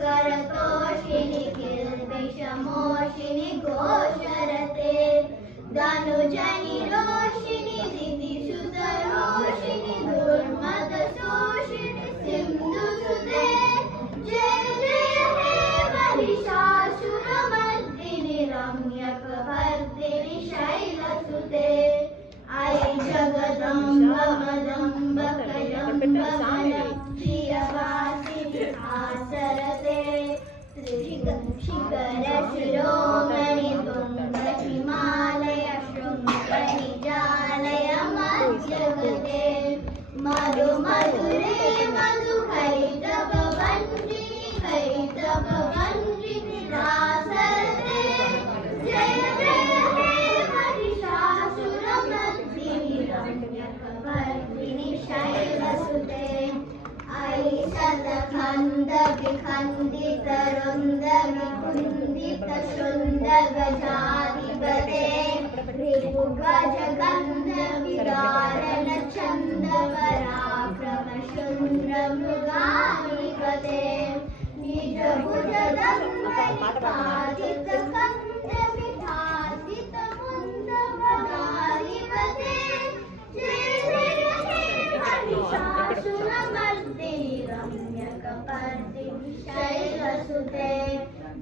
करतोषिणि किल्बिषमोषिणि घोषरते धनुजनि रोषिणि दितिसुतरोषिणि दुर्मदशोषिणि सिन्धुसुते जय जय हे महिषासुरमर्दिनि रम्यकपर्दिनि शैलसुते आई जगदम्ब मदम्ब कयम्ब प्रियवासिनि आसरते त्रिशिखर शिरोमणि तुंग हिमालय शृंगनिजालय मध्यगते मधु मधुरे मधु कैटभवन्दिनि रासरते जय जय हे महिषासुरमर्दिनि रम्यकपर्दिनि शैलसुते आई शतखण्ड विखण्डित रुन्द विकुण्डित शृण्ड गजाधिपते ऋभुगज गन्ध विदारण चण्ड पराक्रम शून्य मृगाधिपते निज भुज दण्डनिपातित कण्ड विधातित मुण्ड वदाधिपते जय जय हे महिषासुरमर्दिनि रम्यकपर्दिनि शैलसुते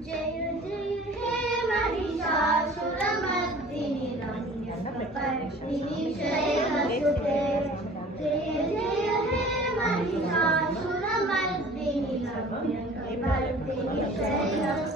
जय जय हे महिषासुरमर्दिनि रम्यकपर्दिनि शैलसुते जय जय हे महिषासुरमर्दिनि रम्यकपर्दिनि शैलसुते।